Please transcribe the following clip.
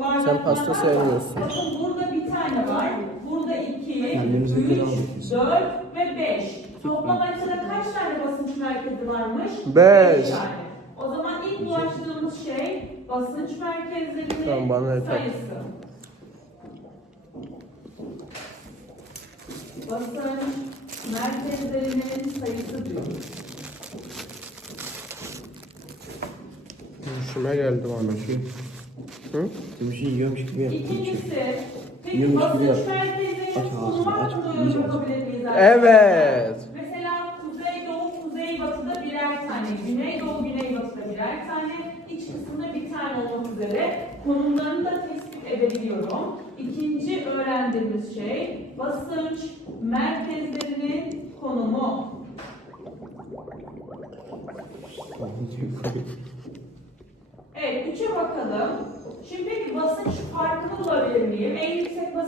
yuvarlak Sen pasta sevmiyorsun. Bakın burada bir tane var. Burada iki, Kendimizi üç, dört ve beş. Toplam açıda kaç tane basınç merkezi varmış? Beş. tane. O zaman ilk ulaştığımız şey basınç merkezlerinin Tamam, bana yeter. sayısı. Basınç merkezlerinin sayısı diyoruz. Düşüme geldi bana. Hı? Bir şey yiyormuş gibi yaptım. İkincisi, peki Yiyormuş gibi basınç yap. merkezlerinin Aç ağzını, konumu aç, hakkında iyice yorum aç. yapabilir miyiz arkadaşlar? Evet. Mesela kuzeydoğu, kuzeybatıda birer tane, güneydoğu, güneybatıda birer tane, iç kısımda bir tane olmak üzere konumlarını da tespit edebiliyorum. İkinci öğrendiğimiz şey basınç merkezlerinin konumu. Evet, üçe bakalım. Şimdi peki basınç farkını bulabilir miyim? Basınç